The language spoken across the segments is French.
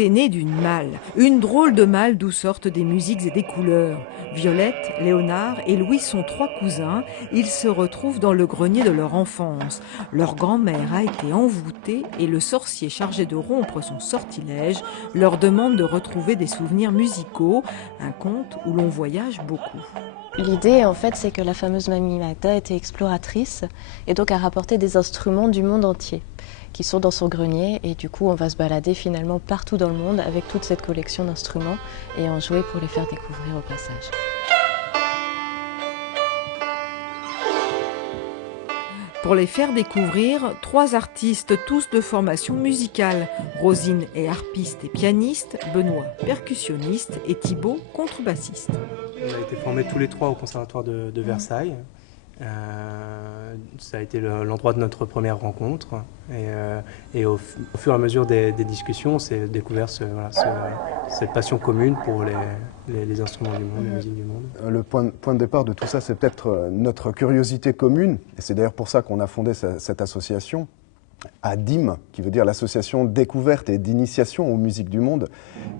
Tout est né d'une malle, une drôle de malle d'où sortent des musiques et des couleurs. Violette, Léonard et Louis sont 3 cousins. Ils se retrouvent dans le grenier de leur enfance. Leur grand-mère a été envoûtée et le sorcier chargé de rompre son sortilège leur demande de retrouver des souvenirs musicaux, un conte où l'on voyage beaucoup. L'idée, en fait, c'est que la fameuse Mamie Magda était exploratrice et donc a rapporté des instruments du monde entier qui sont dans son grenier, et du coup on va se balader finalement partout dans le monde avec toute cette collection d'instruments et en jouer pour les faire découvrir au passage. Pour les faire découvrir, 3 artistes, tous de formation musicale. Rosine est harpiste et pianiste, Benoît percussionniste et Thibaut contrebassiste. On a été formés tous les 3 au Conservatoire de Versailles. Ça a été l'endroit de notre première rencontre. Et au fur et à mesure des discussions, on s'est découvert cette passion commune pour les instruments du monde, la musique du monde. Le point de départ de tout ça, c'est peut-être notre curiosité commune. Et c'est d'ailleurs pour ça qu'on a fondé cette association, ADIM, qui veut dire l'association découverte et d'initiation aux musiques du monde.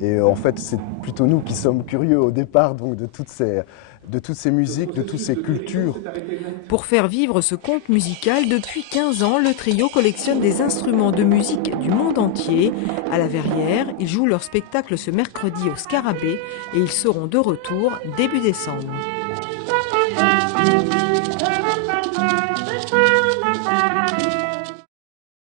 Et en fait, c'est plutôt nous qui sommes curieux au départ donc, de toutes ces musiques, de toutes ces cultures. Pour faire vivre ce conte musical, depuis 15 ans, le trio collectionne des instruments de musique du monde entier. À la Verrière, ils jouent leur spectacle ce mercredi au Scarabée et ils seront de retour début décembre.